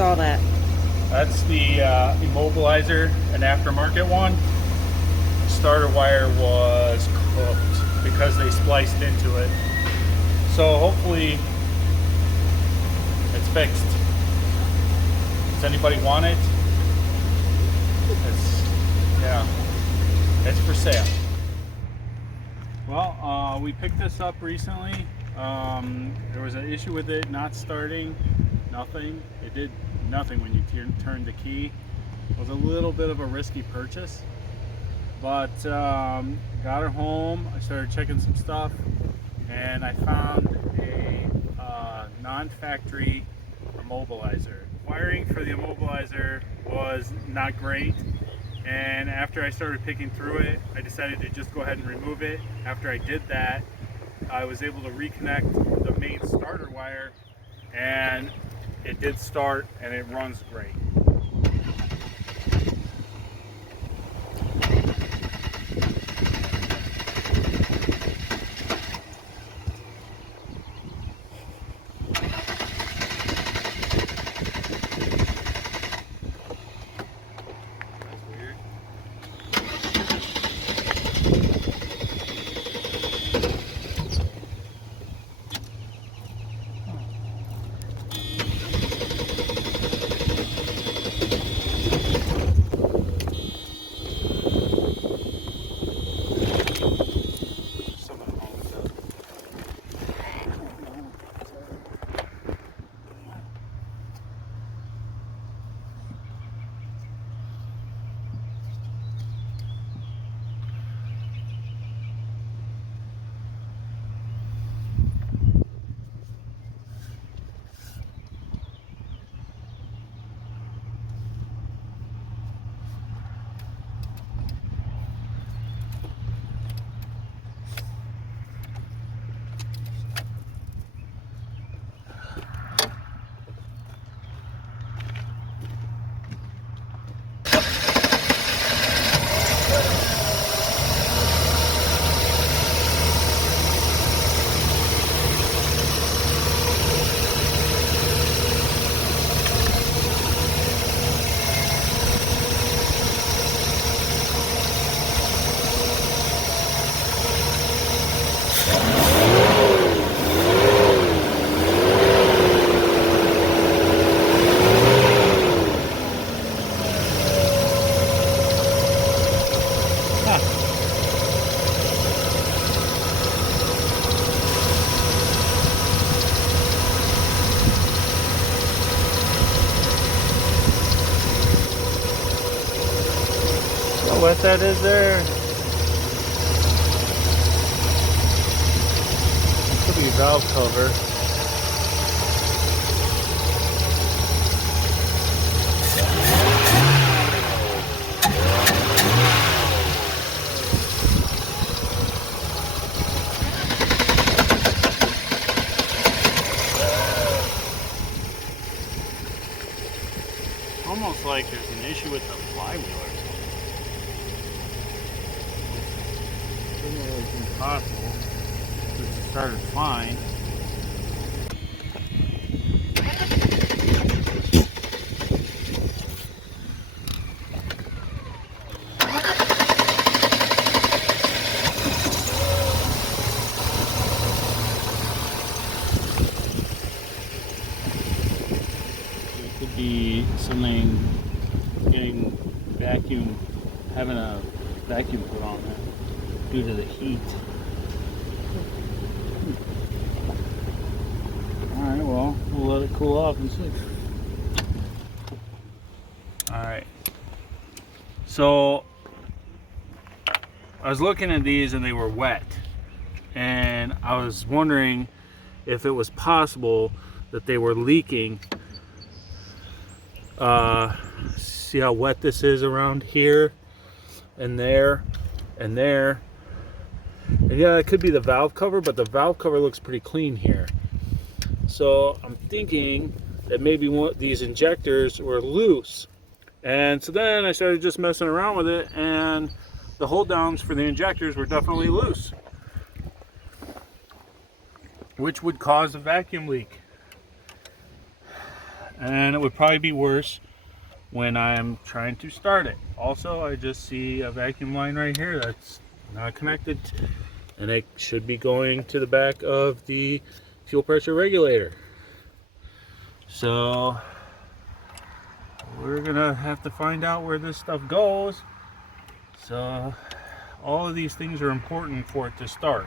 saw that. That's the immobilizer, an aftermarket one. Starter wire was cooked because they spliced into it. So hopefully it's fixed. Does anybody want it? It's for sale. Well, we picked this up recently. There was an issue with it not starting. Nothing. It did nothing when you turned the key. It was a little bit of a risky purchase, but got her home. I started checking some stuff, and I found a non-factory immobilizer. Wiring for the immobilizer was not great, and after I started picking through it, I decided to just go ahead and remove it. After I did that, I was able to reconnect the main starter wire, and it did start, and it runs great. What that is there? Could be a valve cover. Almost like there's an issue with the flywheel or something. It's impossible. It started fine. It could be something getting having a vacuum put on there due to the heat. Alright, well, we'll let it cool off and see. Alright. So, I was looking at these and they were wet. And I was wondering if it was possible that they were leaking. See how wet this is around here and there and there. And yeah, it could be the valve cover, but the valve cover looks pretty clean here. So I'm thinking that maybe these injectors were loose. And so then I started just messing around with it, and the hold downs for the injectors were definitely loose, which would cause a vacuum leak. and it would probably be worse when I'm trying to start it. Also, I just see a vacuum line right here that's not connected, and it should be going to the back of the fuel pressure regulator. So we're gonna have to find out where this stuff goes. So all of these things are important for it to start.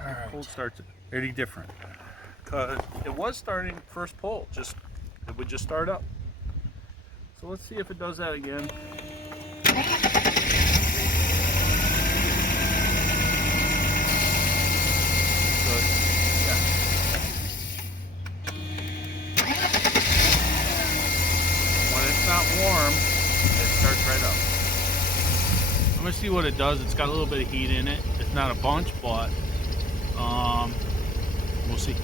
All right. Cold start's very different because it was starting first pull, it would just start up. So let's see if it does that again. Not warm, it starts right up. I'm gonna see what it does. It's got a little bit of heat in it. It's not a bunch, but we'll see.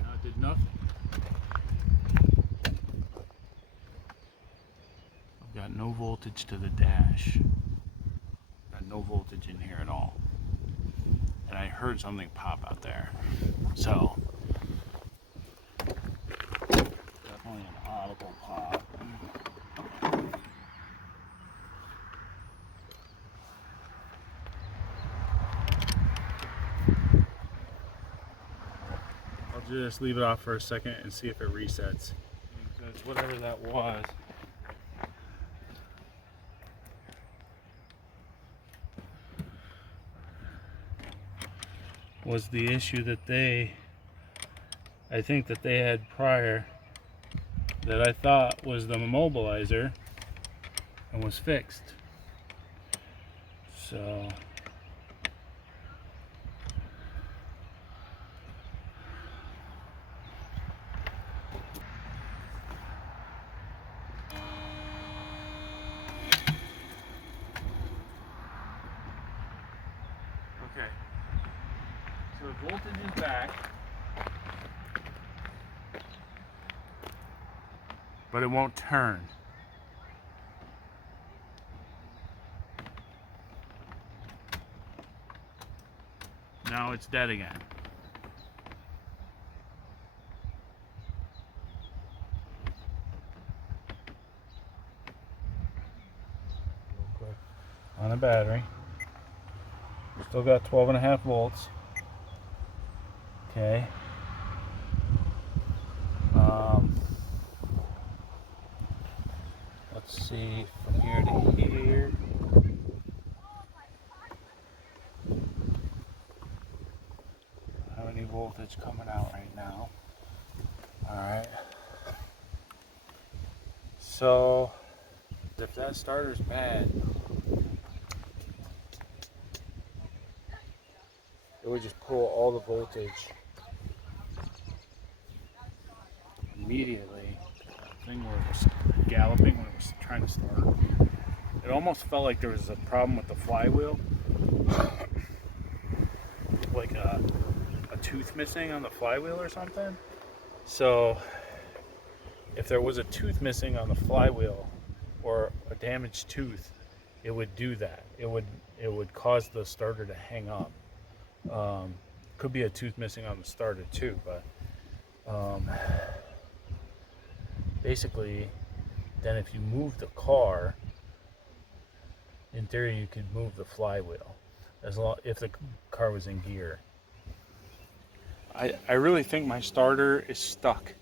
No, it did nothing. I've got no voltage to the dash. Got no voltage in here at all. And I heard something pop out there. So, definitely an audible pop. I'll just leave it off for a second and see if it resets. Because whatever that was the issue that I think that they had prior, that I thought was the immobilizer and was fixed. So okay. So the voltage is back, but it won't turn. Now it's dead again. Real quick on a battery. Still got 12.5 volts. Okay. Let's see from here to here. How many voltage coming out right now? Alright. So if that starter's bad, it would just pull all the voltage immediately. The thing where it was galloping when it was trying to start. It almost felt like there was a problem with the flywheel. Like a tooth missing on the flywheel or something. So if there was a tooth missing on the flywheel or a damaged tooth, it would do that. It would cause the starter to hang up. Could be a tooth missing on the starter too, but basically then if you move the car, in theory you could move the flywheel as long if the car was in gear. I really think my starter is stuck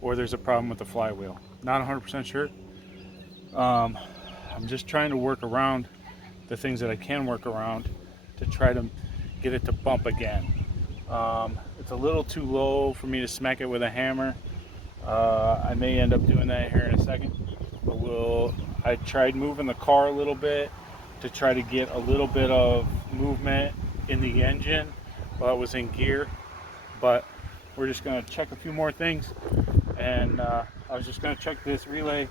or there's a problem with the flywheel. Not 100% sure. I'm just trying to work around the things that I can work around to try to get it to bump again. It's a little too low for me to smack it with a hammer. I may end up doing that here in a second. But I tried moving the car a little bit to try to get a little bit of movement in the engine while it was in gear. But we're just going to check a few more things. And I was just going to check this relay,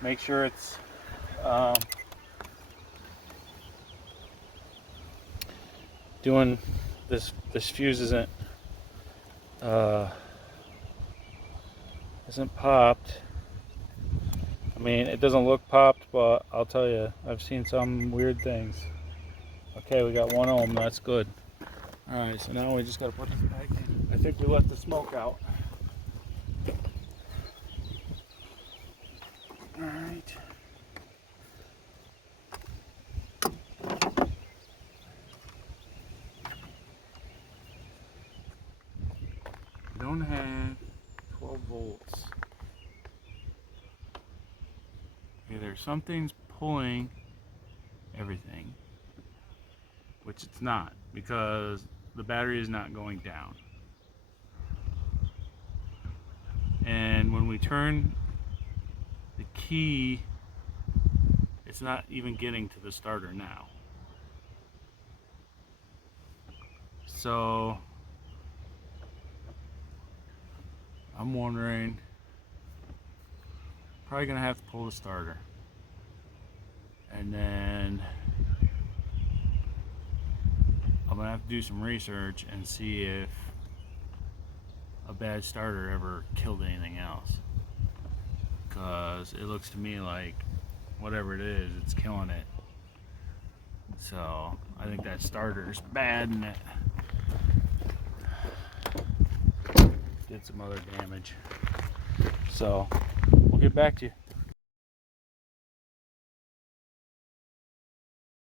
make sure it's doing this fuse isn't popped. I'm mean, it doesn't look popped, but I'll tell you, I've seen some weird things. Okay, we got 1 ohm, that's good. Alright, so now we just gotta put this back in. I think we let the smoke out. Alright. We don't have 12 volts. Either something's pulling everything, which it's not, because the battery is not going down. And when we turn the key, it's not even getting to the starter now. So I'm wondering, probably gonna have to pull the starter, and then I'm gonna have to do some research and see if a bad starter ever killed anything else, because it looks to me like whatever it is, it's killing it. So I think that starter's bad, and it did some other damage. So we'll get back to you.